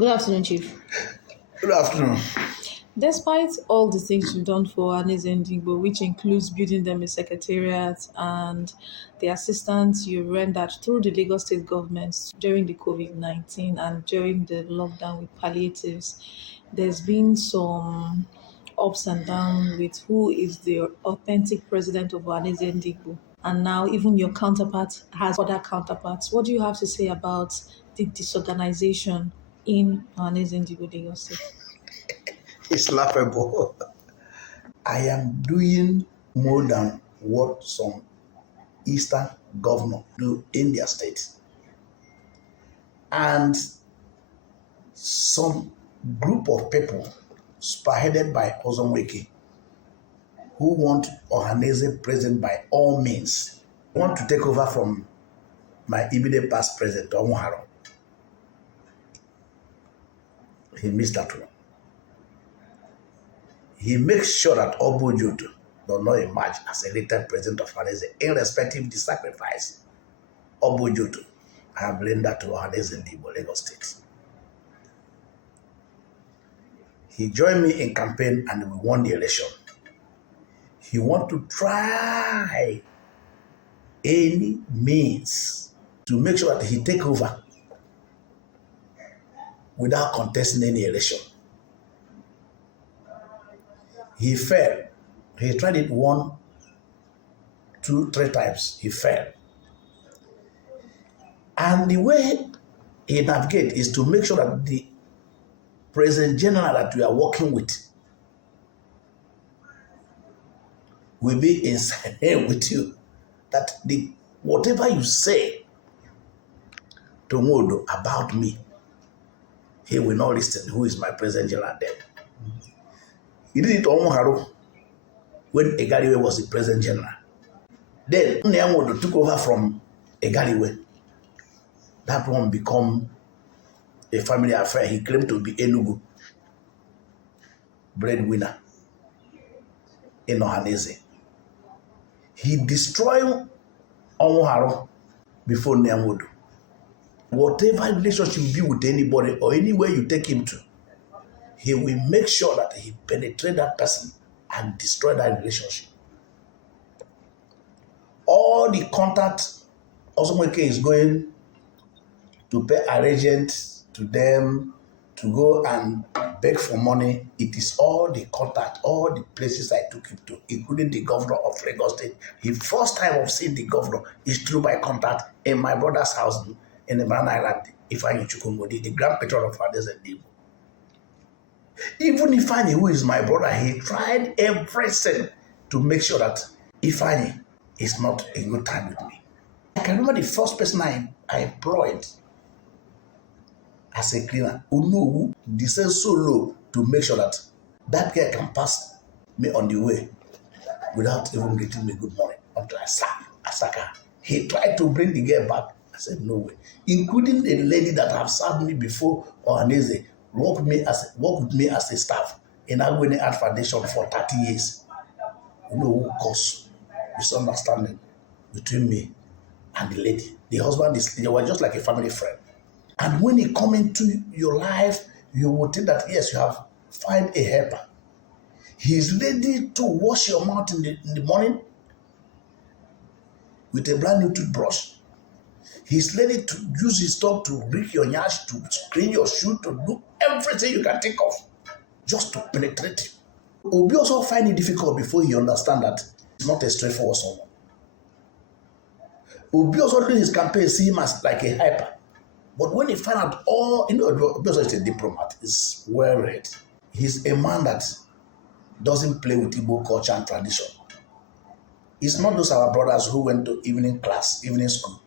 Good afternoon, Chief. Good afternoon. Despite all the things you've done for Ohanaeze and Ndigbo, which includes building them a secretariat and the assistance you rendered through the Lagos state government during the COVID-19 and during the lockdown with palliatives, there's been some ups and downs with who is the authentic president of Ohanaeze and Ndigbo. And now even your counterpart has other counterparts. What do you have to say about the disorganization in Ohanaeze and Ndigbo, Lagos State? It's laughable. I am doing more than what some Eastern governors do in their state. And some group of people spearheaded by Ozonweke who want Ohanaeze present by all means, want to take over from my immediate past president, Onowu. He missed that one. He makes sure that Obojudu does not emerge as elected president of Ohanaeze, irrespective of the sacrifice. Obojudu, I have blamed that to Ohanaeze in Ndigbo, Lagos State. He joined me in campaign and we won the election. He wants to try any means to make sure that he take over without contesting any election. He failed. He tried it 1, 2, 3 times. He failed. And the way he navigates is to make sure that the President General that we are working with will be in sync with you. That whatever you say to Modo about me, he will not listen. Who is my President General then? He did it to Omoharu when Egariwe was the President General. Then Nyamodo took over from Egariwe. That one become a family affair. He claimed to be Enugu breadwinner in Ohanaeze. He destroyed Omoharu before Nyamodo. Whatever relationship you build with anybody or anywhere you take him to, he will make sure that he penetrates that person and destroy that relationship. All the contact Ozonweke is going to pay a agent to them to go and beg for money. It is all the contact, all the places I took him to, including the governor of Lagos State. The first time of seeing the governor is through my contact in my brother's house in the Banana Island, Ifeanyi Chukwumodi, the grand patron of Ohanaeze and Ndigbo. Even Ifeanyi, who is my brother, he tried everything to make sure that Ifeanyi is not a good time with me. I can remember the first person I employed as a cleaner, Onowu, descended so low to make sure that that guy can pass me on the way without even greeting me good morning until I sack her. He tried to bring the girl back. I said, no way. Including a lady that have served me before, Ohanaeze, worked with me as a staff in Aguene Art Foundation for 30 years. You know who caused misunderstanding between me and the lady. The husband, they were just like a family friend. And when he come into your life, you will think that, yes, you have find a helper. He is ready to wash your mouth in the morning with a brand new toothbrush. He's ready to use his tongue to break your nyash, to clean your shoe, to do everything you can think of, just to penetrate you. Obi also find it difficult before he understand that it's not a straightforward someone. Obi also doing his campaign see him as like a hyper. But when he find out Obi also is a diplomat, he's well read. He's a man that doesn't play with Igbo culture and tradition. It's not those our brothers who went to evening school.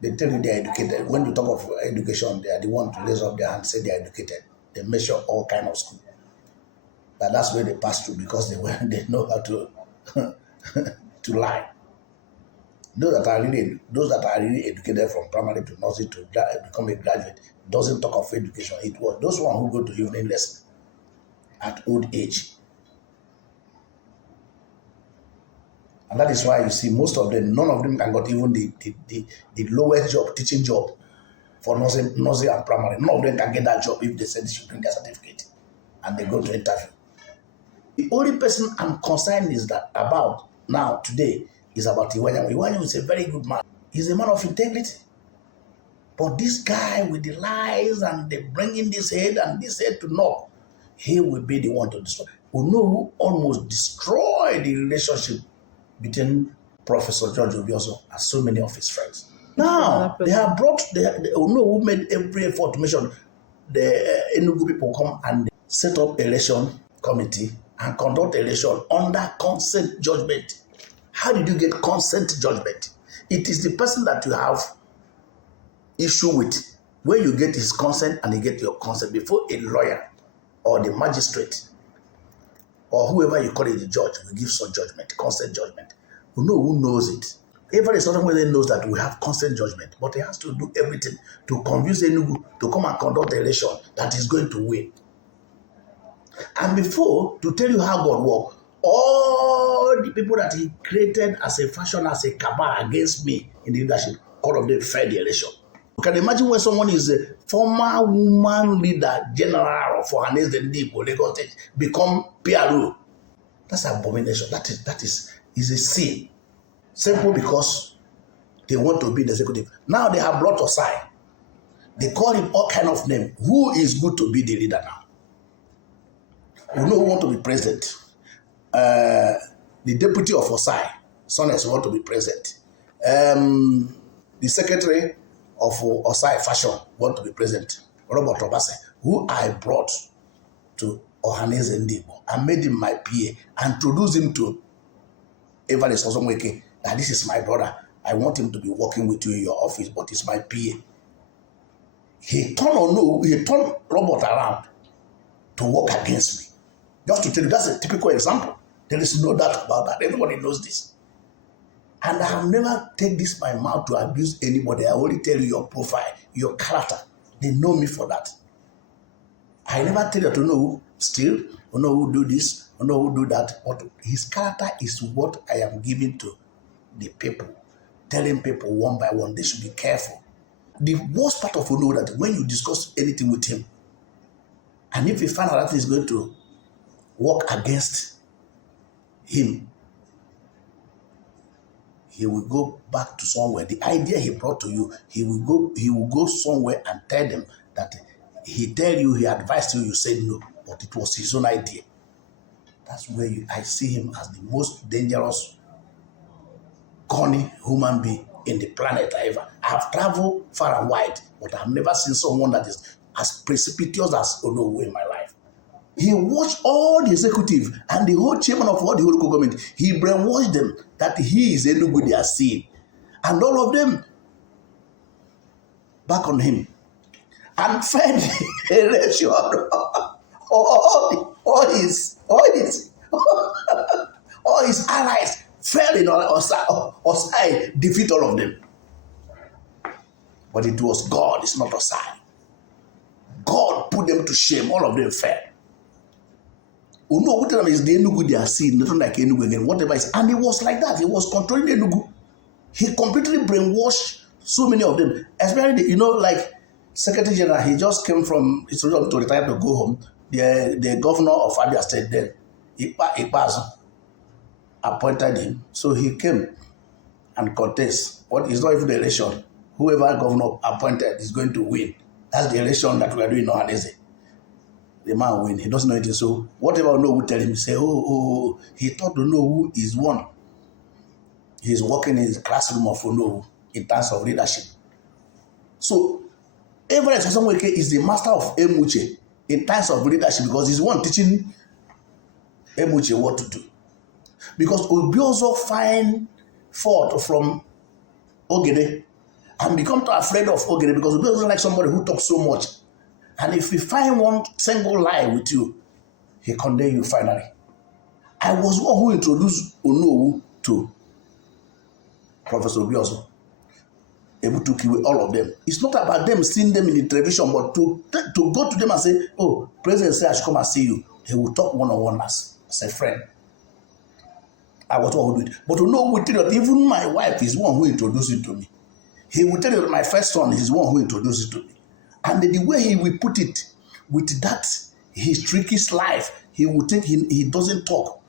They tell you they are educated. When you talk of education, they are the one to raise up their hand and say they are educated. They measure all kind of school. But that's where they pass through because they know how to to lie. Those that are really educated from primary to nursery to become a graduate doesn't talk of education. It was those one who go to evening lesson at old age. And that is why you see most of them, none of them can got even the lowest job, teaching job. for nursing and primary. None of them can get that job if they say they should bring their certificate and they go to interview. The only person I'm concerned is that about now, today, is about Iwanyanwu. Iwanyanwu is a very good man. He's a man of integrity. But this guy with the lies and the bringing this head and this head to knock, he will be the one to destroy. Onowu almost destroyed the relationship between Professor George Obiozor and so many of his friends. Now, they have brought, Onowu made every effort to make sure the Enugu people come and set up election committee and conduct election under consent judgment. How did you get consent judgment? It is the person that you have issue with, where you get his consent and you get your consent before a lawyer or the magistrate or whoever you call it, the judge, will give such judgment, consent judgment. Who knows it? Every certain way knows that we have consent judgment, but he has to do everything to convince Enugu to come and conduct the election that he's going to win. And before, to tell you how God works, all the people that he created as a fashion, as a cabal against me in the leadership, all of them failed the election. You can imagine when someone is a former woman leader, general of Ohanaeze Ndigbo, Lagos State, become PRO. That's an abomination. That is a sin. Simple because they want to be the executive. Now they have brought Osai. They call him all kind of name. Who is good to be the leader now? You know who want to be president? The deputy of Osai, Sones, want to be president. The secretary of Osai Fashion want to be president. Robert Obase, who I brought to Ohanaeze Ndigbo and made him my PA and introduced him to Everest Ozonweke, that this is my brother. I want him to be working with you in your office, but he's my PA. He turned Robert around to work against me. Just to tell you, that's a typical example. There is no doubt about that. Everybody knows this. And I have never taken this my mouth to abuse anybody. I only tell you your profile, your character. They know me for that. I never tell you to know still, who do this, who do that. But his character is what I am giving to the people. Telling people one by one, they should be careful. The worst part of Onowu that when you discuss anything with him, and if you find out that he's going to work against him, he will go back to somewhere. The idea he brought to you, he will go somewhere and tell them that he tell you, he advised you, you said no, but it was his own idea. That's where I see him as the most dangerous, cunning human being in the planet ever. I have traveled far and wide, but I've never seen someone that is as precipitous as Onowu in my life. He watched all the executive and the whole chairman of all the local government. He brainwashed them that he is Enugu they are seeing. And all of them back on him. And fed the election. all his allies fell in Osai, defeat all of them. But it was God, it's not Osai. God put them to shame, all of them fell. Onowu is the Enugu they are seeing, nothing like Enugu again, whatever is. And it was like that. He was controlling Enugu. He completely brainwashed so many of them. Especially, like Secretary General, he just came from, he's to retire to go home. The governor of Abia State then, Ikpeazu, appointed him. So he came and contest. What is not even the election. Whoever governor appointed is going to win. That's the election that we are doing in Ohanaeze. The man win. He doesn't know anything. So whatever Onowu tell him, say, he thought Onowu is one. He's working in the classroom of Onowu in terms of leadership. So Everest Ozonweke is the master of Emuche in terms of leadership because he's the one teaching Emuche what to do. Because Obiozor find fault from Oguene and become too afraid of Oguene because Obiozor doesn't like somebody who talks so much. And if he find one single lie with you, he condemn you finally. I was one who introduced Onowu to Professor Obiozor, able to kill all of them. It's not about them seeing them in the television, but to go to them and say, oh, President said I should come and see you. He will talk one-on-one as a friend. I was one who did it. But Onowu will tell you that even my wife is one who introduced it to me. He will tell you that my first son is the one who introduced it to me. And the way he will put it, with that, his tricky life, he will think he doesn't talk.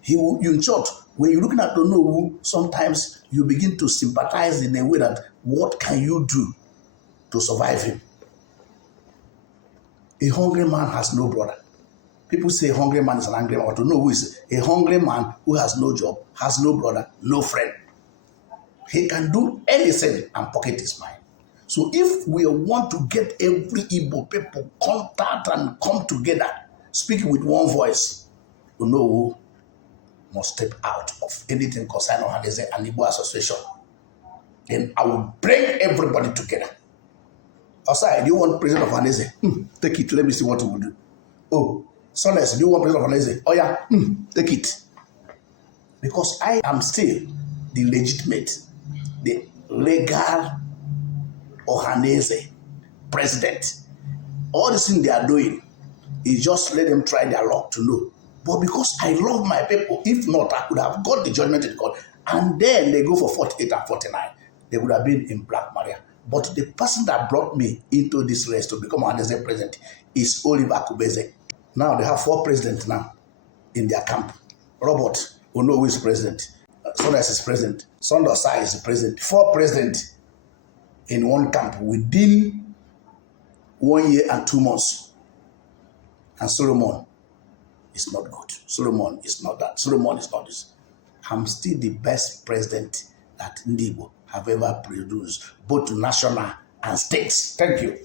He will, in short, when you're looking at Onowu, sometimes you begin to sympathize in a way that what can you do to survive him? A hungry man has no brother. People say a hungry man is an angry man. But Onowu is a hungry man who has no job, has no brother, no friend. He can do anything and pocket his mind. So if we want to get every Igbo people contact and come together, speaking with one voice, Onowu must step out of anything concerning Ohanaeze and Igbo Association. Then I will bring everybody together. Osai, do you want president of Ohanaeze? Take it. Let me see what we will do. Oh, Soles, do you want president of Ohanaeze? Oh yeah, take it. Because I am still the legitimate, the legal Ohanaeze president. All the things they are doing is just let them try their luck to know. But because I love my people, if not, I could have got the judgment in court. And then they go for 48 and 49. They would have been in Black Maria. But the person that brought me into this race to become Ohanaeze president is Oliver Kubeze. Now they have 4 presidents now in their camp. Robert Onowu is president. Sonas is president. Sondosai is the president. 4 presidents in one camp within 1 year and 2 months. And Solomon is not good. Solomon is not that. Solomon is not this. I'm still the best president that Ndigbo have ever produced, both national and states. Thank you.